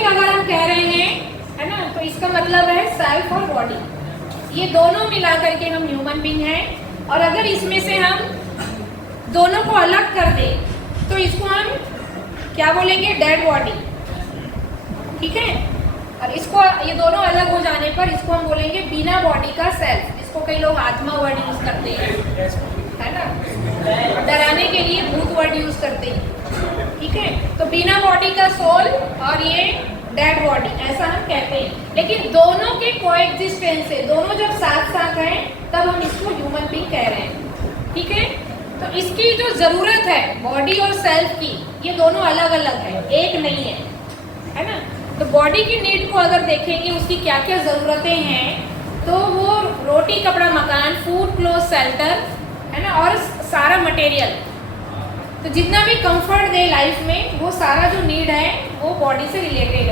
Bing अगर हम कह रहे हैं, है ना, तो इसका मतलब है सेल्फ और बॉडी, ये दोनों मिला करके हम ह्यूमन बीइंग हैं। और अगर इसमें से हम दोनों को अलग कर दें तो इसको हम क्या बोलेंगे, डेड बॉडी, ठीक है। और इसको, ये दोनों अलग हो जाने पर इसको हम बोलेंगे बिना बॉडी का सेल्फ। इसको कई लोग आत्मा वर्ड यूज करते हैं, है ना, डराने के लिए भूत वर्ड यूज करते हैं, ठीक है। तो बिना बॉडी का सोल और ये डेड बॉडी, ऐसा हम कहते हैं। लेकिन दोनों के कोएग्जिस्टेंस से, दोनों जब साथ साथ हैं तब हम इसको ह्यूमन बीइंग कह रहे हैं, ठीक है। तो इसकी जो जरूरत है बॉडी और सेल्फ की, ये दोनों अलग अलग है, एक नहीं है ना। तो बॉडी की नीड को अगर देखेंगे उसकी क्या क्या जरूरतें हैं, तो वो रोटी कपड़ा मकान, फूड क्लोथ शेल्टर, है ना, और सारा मटेरियल, तो जितना भी कंफर्ट दे लाइफ में वो सारा जो नीड है वो बॉडी से रिलेटेड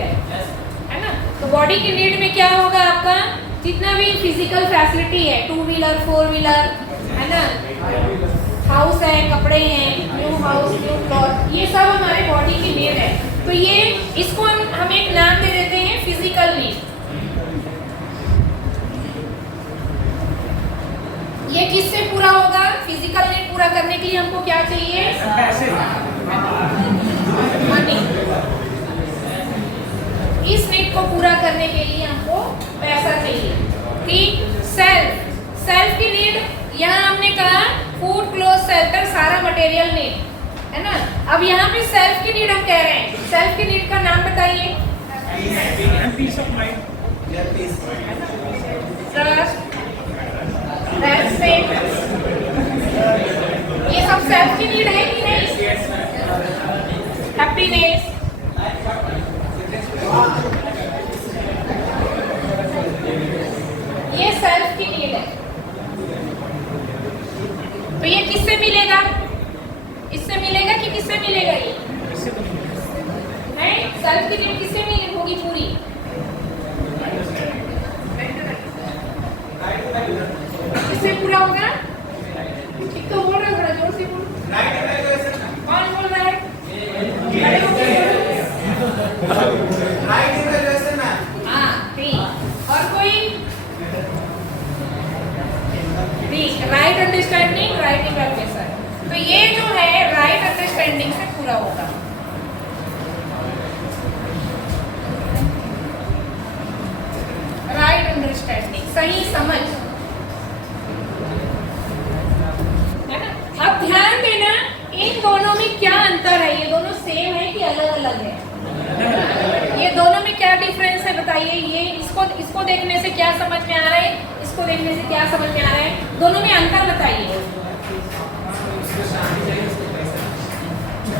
है ना। तो बॉडी की नीड में क्या होगा, आपका जितना भी फिजिकल फैसिलिटी है, 2 व्हीलर 4 व्हीलर, है ना, हाउस है, कपड़े हैं, न्यू हाउस न्यू क्लॉथ, ये सब हमारे बॉडी की नीड है। तो ये, इसको हम एक नाम दे देते हैं फिजिकल नीड। ये किससे पूरा होगा, फिजिकल नीड पूरा करने के लिए हमको क्या चाहिए, मनी। इस नीड को पूरा करने के लिए हमको पैसा चाहिए, ठीक। सेल्फ की नीड, यहाँ हमने कहा फूड क्लोथ शेल्टर, सारा मटेरियल नीड, है ना। अब यहाँ पे सेल्फ की नीड हम कह रहे हैं, सेल्फ की नीड का नाम बताइए, peace of mind, trust, respect, ये सब सेल्फ की नीड है कि नहीं, हैप्पीनेस, ये सेल्फ की नीड है। तो ये किससे मिलेगा, इससे मिलेगा कि किससे मिलेगा, ये नहीं, सेल्फ की नीड किससे मिलेगी, होगी पूरी, किससे पूरा होगा, ठीक तो बोल रहे हो, बड़ा जोर से बोलो, कौन बोल रहा है, खड़े होकर बोलो, हाँ ठीक। और कोई, ठीक, राइट अंडरस्टैंडिंग, राइट इवैल्यूएशन। तो ये जो है राइट अंडरस्टैंडिंग से पूरा होगा। राइट अंडरस्टैंडिंग, सही समझ, है ना। अब ध्यान देना, इन दोनों में क्या अंतर है, ये दोनों सेम है कि अलग अलग है, ये दोनों में क्या डिफरेंस है बताइए। ये इसको देखने से क्या समझ में आ रहा है, इसको देखने से क्या समझ में आ रहा है, दोनों में अंतर बताइए।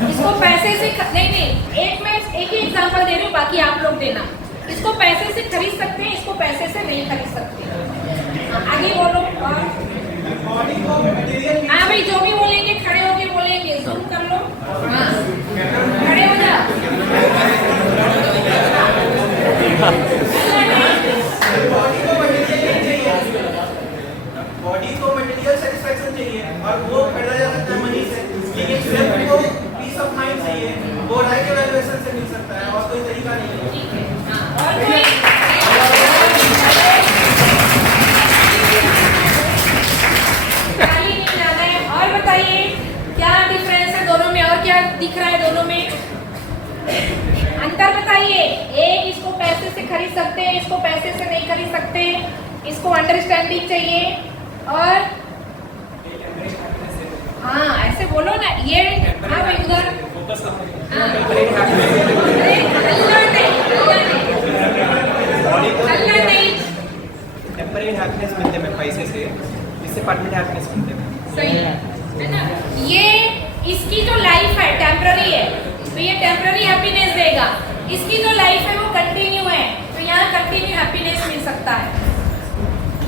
इसको पैसे से नहीं, एक ही एग्जांपल दे रही हूँ, बाकी आप लोग देना। इसको पैसे से खरीद सकते हैं, इसको पैसे से नहीं खरीद सकते। आगे बोलो। हाँ भाई, जो भी बोलेंगे खड़े होके बोलेंगे, जूम कर लो, हाँ खड़े हो जा। बॉडी को मटेरियल सेटिस्फैक्शन चाहिए और वो खरीदा जा सकता है मनी से, लेकिन सिर्फ को पीस ऑफ माइंड चाहिए, वो राइट इवैल्यूएशन से मिल सकता है, और कोई तरीका नहीं है, ठीक है। और कोई खाली नहीं जाना है। और बताइए क्या डिफरेंस है दोनों में, और क्या दिख रहा है दोनों में, अंतर बताइए। एक, इसको पैसे से खरीद सकते हैं, इसको पैसे से नहीं खरीद सकते, इसको अंडरस्टैंडिंग चाहिए, और हाँ ऐसे बोलो ना, ये हाँ भाई उधर, टेम्परेरी हैप्पीनेस मिलते हैं पैसे से, इससे परमानेंट हैप्पीनेस मिलते हैं, सही है ना। ये इसकी जो लाइफ है टेम्पररी है, तो ये टेम्पररी हैप्पीनेस देगा। इसकी जो लाइफ है वो कंटिन्यू है, तो यहाँ कंटिन्यू हैप्पीनेस मिल सकता है।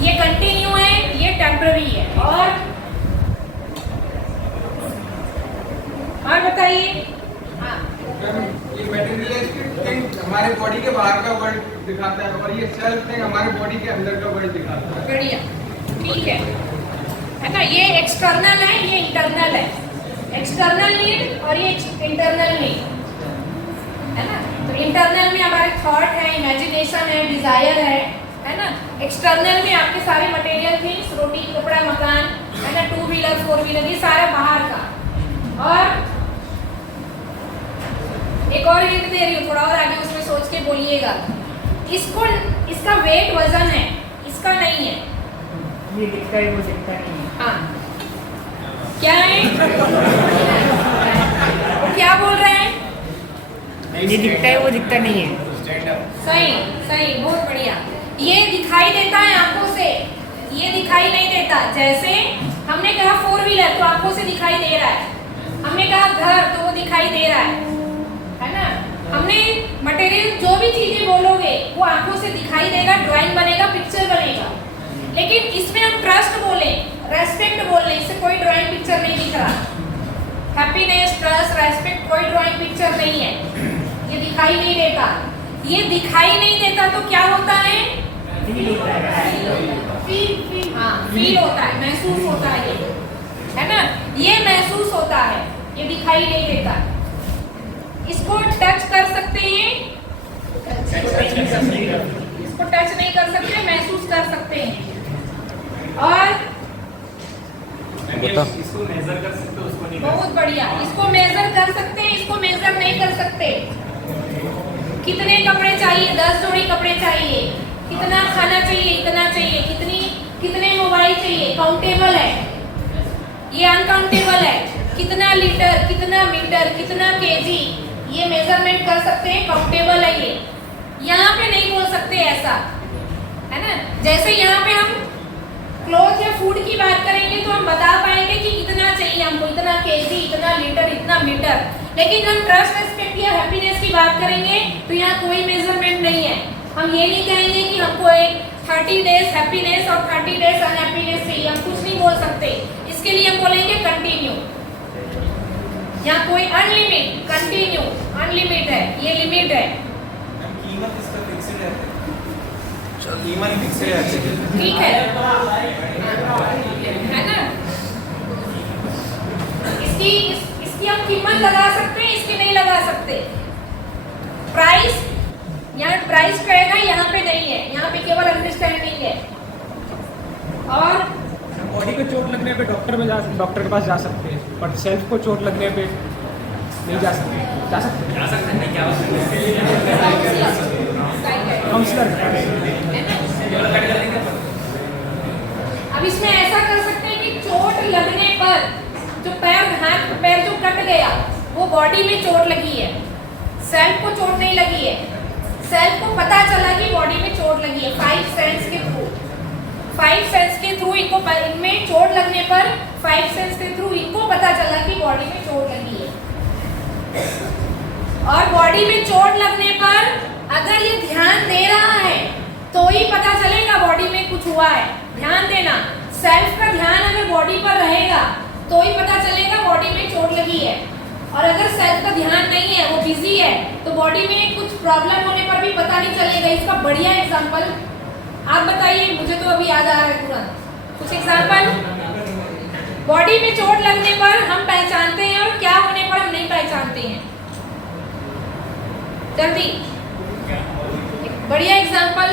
ये कंटिन्यू है, ये टेम्पररी है। और बताइए। हाँ, ये मटेरियलिस्टिक थिंग हमारे बॉडी के बाहर का वर्ल्ड दिखाता है, और ये सेल्फ थिंग हमारे बॉडी के अंदर का वर्ल्ड दिखाता है। बढ़िया, ठीक है ना। ये एक्सटर्नल है, ये इंटरनल है। एक्सटर्नल नीड और ये इंटरनल नीड। है ना। तो इंटरनल में हमारे थॉट है, इमेजिनेशन है, डिजायर है ना। एक्सटर्नल में आपके सारे मटेरियल थिंग्स, रोटी, कपड़ा, मकान, है ना, 2 व्हीलर 4 व्हीलर, ये सारा बाहर का। और एक और हिंट दे रही हूँ, थोड़ा और आगे उसमें सोच के बोलिएगा। इसको, इसका वेट वजन है, इसका नहीं है। ये दिखता है वो दिखता नहीं है। हाँ, क्या है? वो क्या बोल रहे हैं? ये दिखता है वो दिखता नहीं है। सही सही, बहुत बढ़िया। ये दिखाई देता है आंखों से, ये दिखाई नहीं देता। जैसे हमने कहा 4 व्हीलर तो आंखों से दिखाई दे रहा है, हमने कहा घर तो वो दिखाई दे रहा है ना। हमने मटेरियल जो भी चीजें बोलोगे वो आंखों से दिखाई देगा, ड्राइंग बनेगा, पिक्चर बनेगा। लेकिन इसमें हम ट्रस्ट बोले, रेस्पेक्ट बोले, इससे कोई ड्राइंग पिक्चर नहीं दिख रहा। हैप्पीनेस, ट्रस्ट, रेस्पेक्ट कोई ड्राइंग पिक्चर नहीं है, ये दिखाई नहीं देता। ये दिखाई नहीं देता तो क्या होता है? फील होता है। हाँ, फील होता है, महसूस होता है, ये है ना, ये महसूस होता है, ये दिखाई नहीं देता। इसको टच कर सकते हैं, इसको टच नहीं कर सकते, महसूस कर सकते हैं। और इसको मेजर कर सकते हो, उसको नहीं। बहुत बढ़िया, इसको मेजर कर सकते हैं, इसको मेजर नहीं कर सकते। कितने कपड़े चाहिए? 10 जोड़ी कपड़े चाहिए। कितना खाना चाहिए? इतना चाहिए। कितने मोबाइल चाहिए? काउंटेबल है, ये अनकाउंटेबल है। कितना लीटर, कितना मीटर, कितना केजी, ये मेजरमेंट कर सकते हैं, काउंटेबल है ये। यहाँ पे नहीं बोल सकते ऐसा, है ना। जैसे यहाँ पे हम क्लोथ या फूड की बात करेंगे तो हम बता पाएंगे कि कितना चाहिए हमको, इतना केजी, इतना लीटर, इतना मीटर। लेकिन हम ट्रस्ट, रेस्पेक्ट या हैप्पीनेस की बात करेंगे तो यहाँ कोई मेजरमेंट नहीं है। हम ये नहीं कहेंगे कि हमको एक 30 डेज हैप्पीनेस और 30 डेज अनहैप्पीनेस चाहिए, हम कुछ नहीं बोल सकते। इसके लिए हम बोलेंगे कंटिन्यू। यहाँ कोई अनलिमिट, कंटिन्यू, अनलिमिट है, ये लिमिट है। कीमत इसका फिक्स्ड है, कीमत फिक्स्ड है, ठीक है ना। इसकी हम कीमत लगा सकते हैं, इसकी नहीं लगा सकते। प्राइस, यहाँ प्राइस कहेगा, यहाँ पे नहीं है, यहाँ पे केवल अंडरस्टैंडिंग है। और बॉडी को चोट लगने पे डॉक्टर के पास जा सकते हैं, बट सेल्फ को चोट लगने पे नहीं जा सकते। जा सकते हैं क्या? काउंसलर। अब इसमें ऐसा कर सकते हैं कि चोट लगने पर जो हाथ पैर जो कट गया वो बॉडी में चोट लगी है, सेल्फ को चोट नहीं लगी है। सेल्फ को पता चला कि बॉडी में चोट लगी है 5 सेंस के थ्रू। 5 सेंस के थ्रू इनमें चोट लगने पर 5 सेंस के थ्रू इनको पता चला कि बॉडी में चोट लगी है। और बॉडी में चोट लगने पर अगर ये ध्यान दे रहा है तो ही पता चलेगा बॉडी में कुछ हुआ है। ध्यान देना, सेल्फ का ध्यान अगर बॉडी पर रहेगा तो ही पता चलेगा बॉडी में चोट लगी है। और अगर सेल्फ का ध्यान नहीं है, वो बिजी है, तो बॉडी में कुछ प्रॉब्लम होने पर भी पता नहीं चलेगा। इसका बढ़िया एग्जांपल आप बताइए, मुझे तो अभी याद आ रहा है तुरंत कुछ एग्जांपल। बॉडी में चोट लगने पर हम पहचानते हैं और क्या होने पर हम नहीं पहचानते हैं। जल्दी बढ़िया एग्जांपल।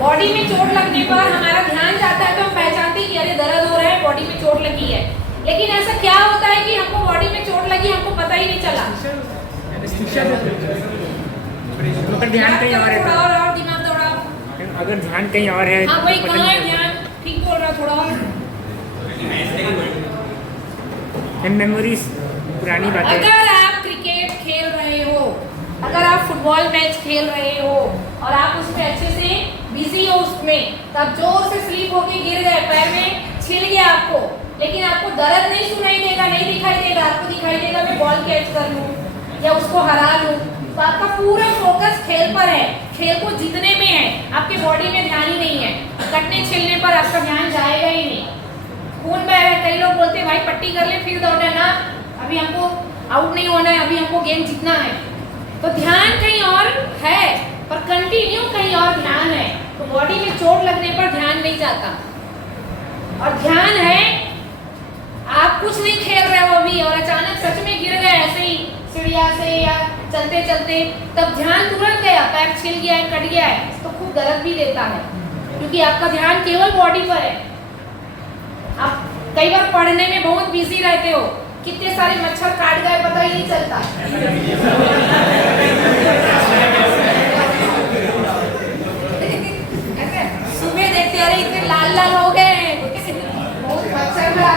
बॉडी में चोट लगने पर हमारा ध्यान जाता है तो हम पहचानते हैं कि अरे दर्द हो रहा है, बॉडी में चोट लगी है। लेकिन ऐसा क्या होता है कि हमको बॉडी में चोट लगी, हमको पता ही नहीं चला। अगर ध्यान कहीं और है थोड़ा और दिमाग दौड़ा। अगर ध्यान कहीं और है हाँ वही तो कहाँ है ध्यान? ठीक बोल रहा, थोड़ा और। मेमोरीज, पुरानी बातें। अगर आप क्रिकेट खेल रहे हो, अगर आप फुटबॉल मैच खेल रहे हो और आप उसमें अच्छे से बिजी हो उसमें, तब जोर से स्लिप होके गिर गए, पैर में छिल गया आपको, लेकिन आपको दर्द नहीं सुनाई देगा, नहीं दिखाई देगा। आपको दिखाई देगा मैं बॉल कैच कर लूँ या उसको हरा लूँ। तो आपका पूरा फोकस खेल पर है, खेल को जीतने में है, आपके बॉडी में ध्यान ही नहीं है। कटने छिलने पर आपका ध्यान जाएगा ही नहीं। खून बह रहा है, कई लोग बोलते हैं भाई पट्टी कर ले फिर दौड़ना ना, अभी हमको आउट नहीं होना है, अभी हमको गेम जीतना है। तो ध्यान कहीं और है पर कंटिन्यू कहीं और ध्यान है। तो बॉडी में चोट लगने पर ध्यान नहीं जाता। और ध्यान है, आप कुछ नहीं खेल रहे हो अभी और अचानक सच में गिर गए ऐसे ही सीढ़िया से या चलते चलते, तब ध्यान तुरंत गया, पैर छिल गया है, कट गया है, तो खूब दर्द भी देता है, क्योंकि आपका ध्यान केवल बॉडी पर है। आप कई बार पढ़ने में बहुत बिजी रहते हो, कितने सारे मच्छर काट गए पता ही नहीं चलता। सुबह देखते अरे इतने लाल लाल हो गए हैं, बहुत मच्छर था,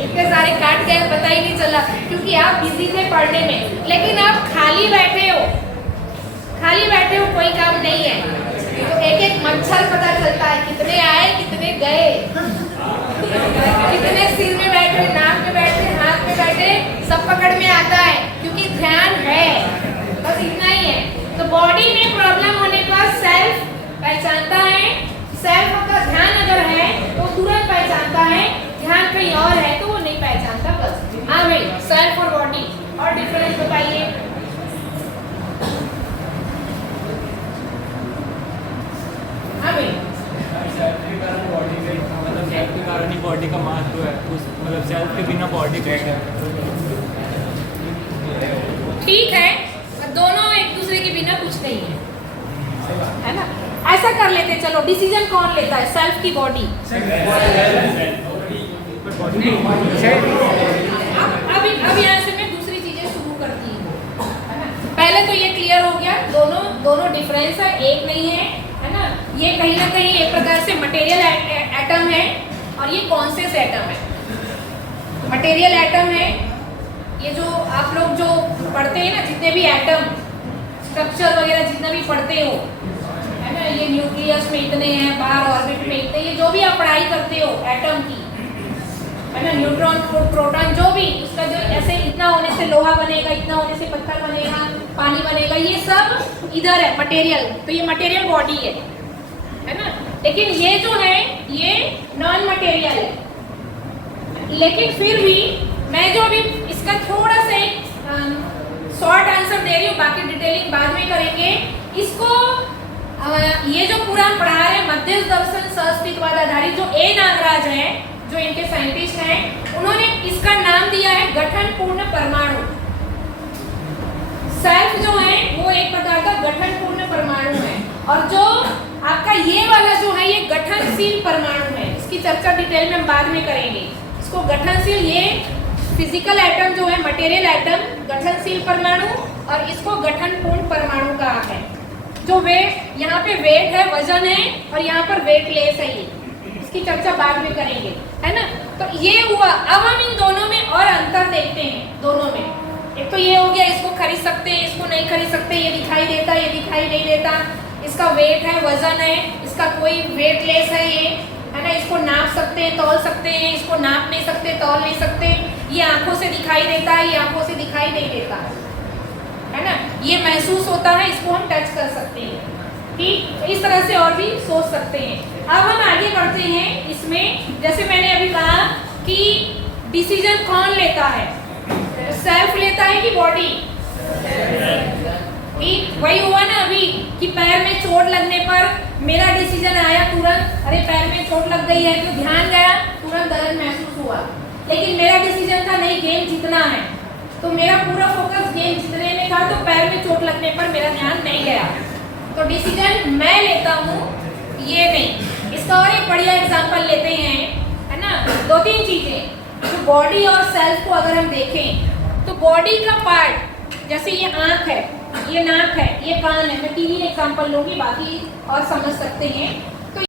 इतने सारे काट गए पता ही नहीं चला, क्योंकि आप बिजी थे पढ़ने में। लेकिन आप खाली बैठे हो, कोई काम नहीं है, तो एक एक मच्छर पता चलता है, कितने आए कितने गए, कितने सिर में बैठे, नाक में बैठे, हाथ में बैठे, सब पकड़ में आता है, क्योंकि ध्यान है। बस इतना ही है। तो बॉडी में प्रॉब्लम होने पर सेल्फ पहचानता है, सेल्फ का ध्यान अगर है तो तुरंत पहचानता है, ध्यान कहीं और है तो वो नहीं पहचानता। बस हाँ भाई, सेल्फ और बॉडी और डिफरेंस बताइए। हाँ भाई, सेल्फ के कारण ही बॉडी का महत्व है, उस मतलब सेल्फ के बिना बॉडी कुछ है। ठीक है, दोनों एक दूसरे के बिना कुछ नहीं है ना। ऐसा कर लेते, चलो डिसीजन कौन लेता है, सेल्फ की बॉडी? अब यहाँ से मैं दूसरी चीजें शुरू करती हूँ, है ना। पहले तो ये क्लियर हो गया, दोनों डिफरेंस है, एक नहीं है ना। ये कहीं ना कहीं एक प्रकार से मटेरियल एटम है और ये कॉन्शियस एटम है। मटेरियल एटम है, ये जो आप लोग जो पढ़ते हैं ना, जितने भी एटम स्ट्रक्चर वगैरह जितना भी पढ़ते हो, है ना, ये न्यूक्लियस में इतने हैं, बाहर ऑर्बिट में इतने, ये जो भी आप पढ़ाई करते हो एटम की, है ना, न्यूट्रॉन प्रोटॉन जो भी, उसका जो ऐसे इतना होने से लोहा बनेगा, इतना होने से पत्थर बनेगा, पानी बनेगा, ये सब इधर है मटेरियल। तो ये मटेरियल बॉडी है ना। लेकिन ये जो है ये नॉन मटेरियल है। लेकिन फिर भी मैं जो अभी इसका थोड़ा सा शॉर्ट आंसर दे रही हूँ, बाकी डिटेलिंग बाद में करेंगे। इसको ये जो पूरा हम पढ़ा रहे हैं मध्यस्थ दर्शन सस्तित्ववाद आधारित, जो ए नागराज है, जो इनके साइंटिस्ट हैं, उन्होंने इसका नाम दिया है गठन पूर्ण परमाणु। सेल्फ जो है वो एक प्रकार का गठन पूर्ण परमाणु है, और जो आपका ये वाला जो है ये गठनशील परमाणु है। इसकी चर्चा डिटेल में हम बाद में करेंगे। इसको गठनशील, ये फिजिकल एटम जो है मटेरियल एटम गठनशील परमाणु, और इसको गठन पूर्ण परमाणु कहा है। जो वेट, यहाँ पे वेट है, वजन है, और यहाँ पर वेटलेस है। ये इसकी चर्चा बाद में करेंगे, है ना। तो ये हुआ। अब हम इन दोनों में और अंतर देखते हैं। दोनों में एक तो ये हो गया, इसको खरीद सकते हैं, इसको नहीं खरीद सकते, ये दिखाई देता, ये दिखाई नहीं देता, इसका वेट है, वजन है, इसका कोई वेटलेस है, ये है ना, इसको नाप सकते हैं, तौल सकते हैं, इसको नाप नहीं सकते, तौल नहीं सकते, ये आंखों से दिखाई देता है, ये आंखों से दिखाई नहीं देता, है ना, ये महसूस होता है, इसको हम टच कर सकते हैं। ठीक, इस तरह से और भी सोच सकते हैं। अब हम आगे बढ़ते हैं इसमें। जैसे मैंने अभी कहा कि डिसीजन कौन लेता है, सेल्फ लेता है कि बॉडी? ठीक, वही हुआ ना अभी कि पैर में चोट लगने पर मेरा डिसीजन आया तुरंत, अरे पैर में चोट लग गई है, तो ध्यान गया, तुरंत दर्द महसूस हुआ। लेकिन मेरा डिसीजन था नहीं, गेम जीतना है, तो मेरा पूरा फोकस गेम जीतने में था, तो पैर में चोट लगने पर मेरा ध्यान नहीं गया। तो डिसीजन मैं लेता हूँ, ये नहीं। इसका और एक बढ़िया एग्जांपल लेते हैं, है ना। 2-3 चीजें तो बॉडी और सेल्फ को अगर हम देखें तो बॉडी का पार्ट, जैसे ये आंख है, ये नाक है, ये कान है, मैं 3 एग्जांपल लूंगी, बाकी और समझ सकते हैं।